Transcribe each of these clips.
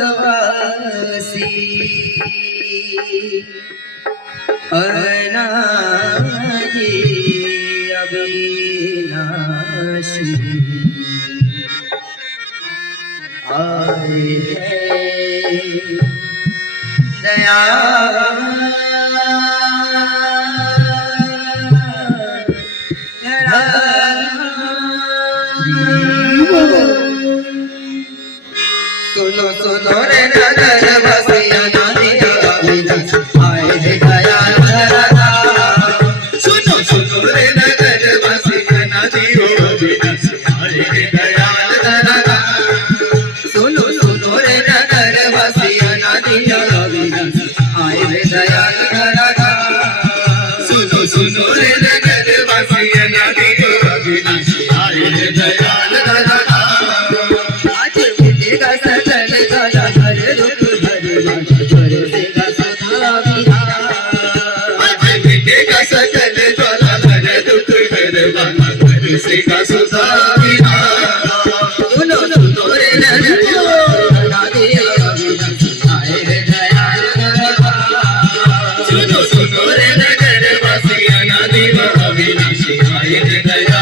नगरवासी अनादि अविनाशी आए हैं दया सुनो सुनो रे नगरवासी अनादि अविनाशी आए हैं दया सुनो सुनो रे नगरवासी अनादि अविनाशी आए हैं दया सुनो सुनो रे नगरवासी अनादि अविनाशी आए हैं दया सुनो सुनो रे नगरवासी अनादि अविनाशी आए हैं दया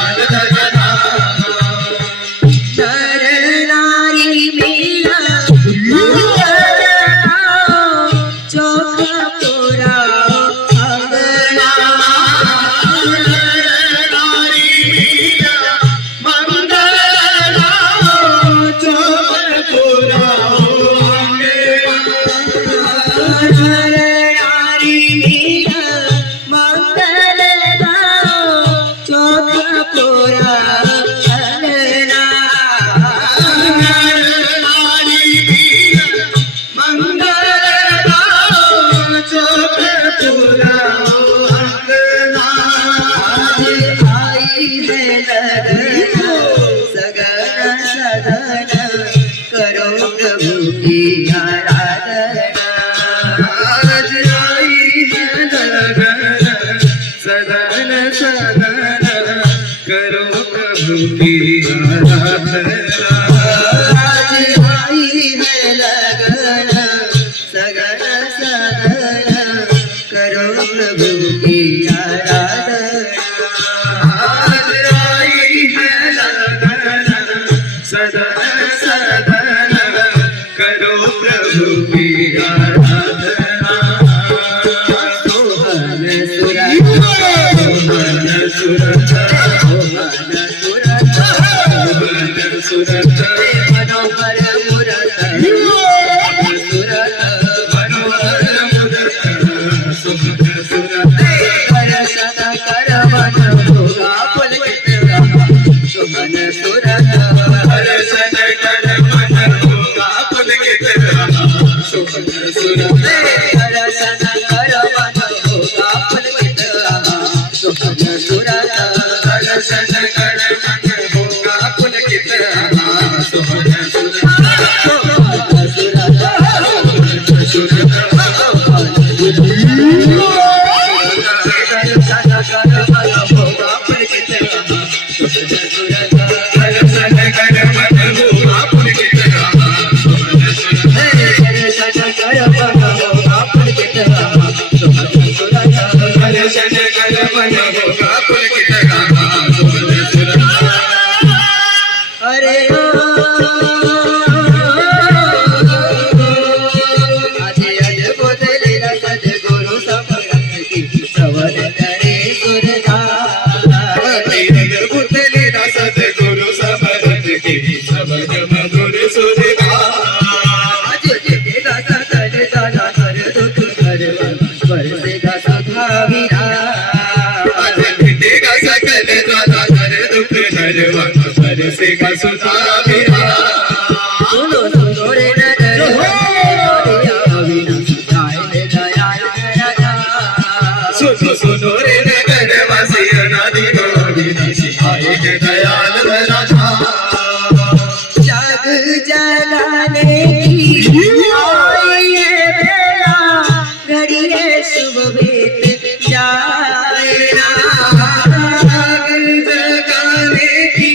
जगाने की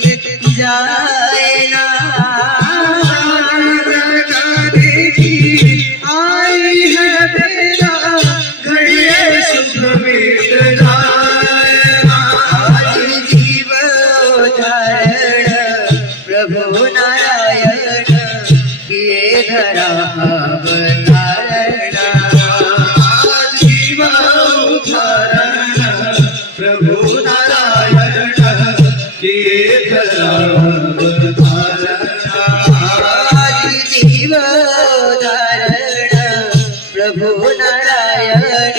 जाए ना आई है बेला घड़िए शुभ मिट जाए आज जीव धारण प्रभु नारायण किए धरा अवतारण जीव उदाहरण प्रभु नारायण किए धरा आज जीव धारण प्रभु नारायण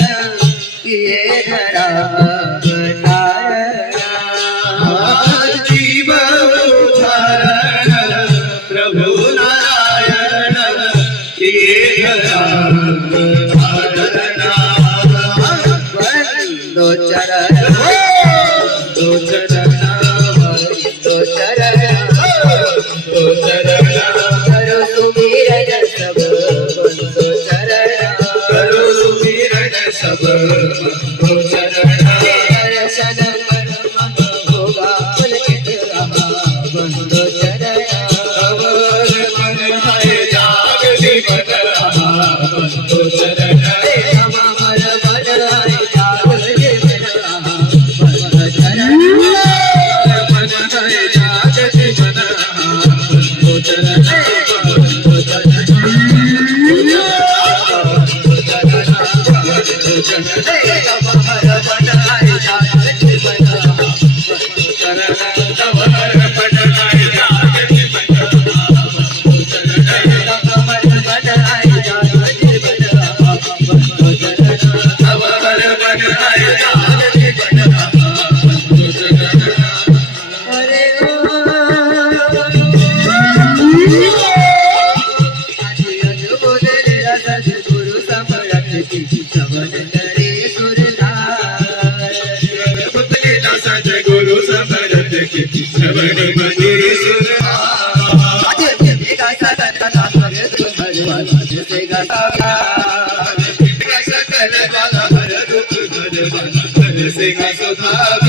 किए धरा अवतारण जीव उदाहरण प्रभु नारायण किए धरा दो चरण दो चरण दो चरण दो चरण करो सुमिरन सब दो चरण करो सुमिरन सब दो चरण दर्शन कर मन होगा पुलकित रहा दो चरण अवर मन है जाग जीवन रहा दो चरण अमर मन है जाग जीवन रहा दो चरण मन है जाग जीवन रहा दो चरण गुरु समरथ की श्रवण मंदिर सकल वाला हर दुख हर सुधा